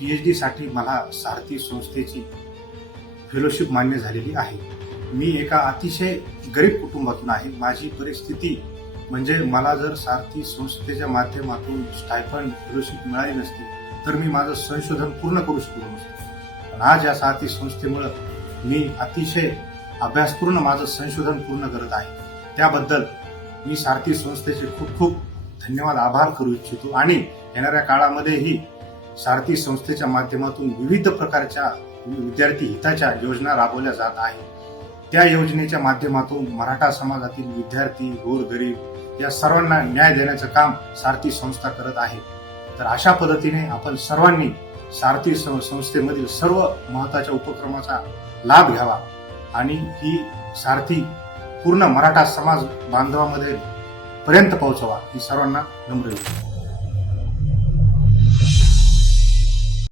PhD साठी मला सारथी संस्थेची फेलोशिप मान्य झालेली आहे. मी एका अतिशय गरीब कुटुंबातून आहे. माझी परिस्थिती म्हणजे मला जर सारथी संस्थेच्या माध्यमातून स्टायफंड फेलोशिप मिळाली नसती तर मी माझं संशोधन पूर्ण करू शकलो नसतो. पण आज या सारथी संस्थेमुळे मी अतिशय अभ्यासपूर्ण माझं संशोधन पूर्ण करत आहे. त्याबद्दल मी सारथी संस्थेचे खूप खूप धन्यवाद आभार करू इच्छितो आणि येणाऱ्या काळामध्येही सारथी संस्थेच्या माध्यमातून विविध प्रकारच्या विद्यार्थी हिताच्या योजना राबवल्या जात आहेत. त्या योजनेच्या माध्यमातून मराठा समाजातील विद्यार्थी, गोरगरीब या सर्वांना न्याय देण्याचं काम सारथी संस्था करत आहे. तर अशा पद्धतीने आपण सर्वांनी सारथी संस्थेमधील सर्व महत्त्वाच्या उपक्रमाचा लाभ घ्यावा आणि ही सारथी पूर्ण मराठा समाज बांधवामध्ये पर्यंत पोहोचवा ही सर्वांना नम्र विनंती.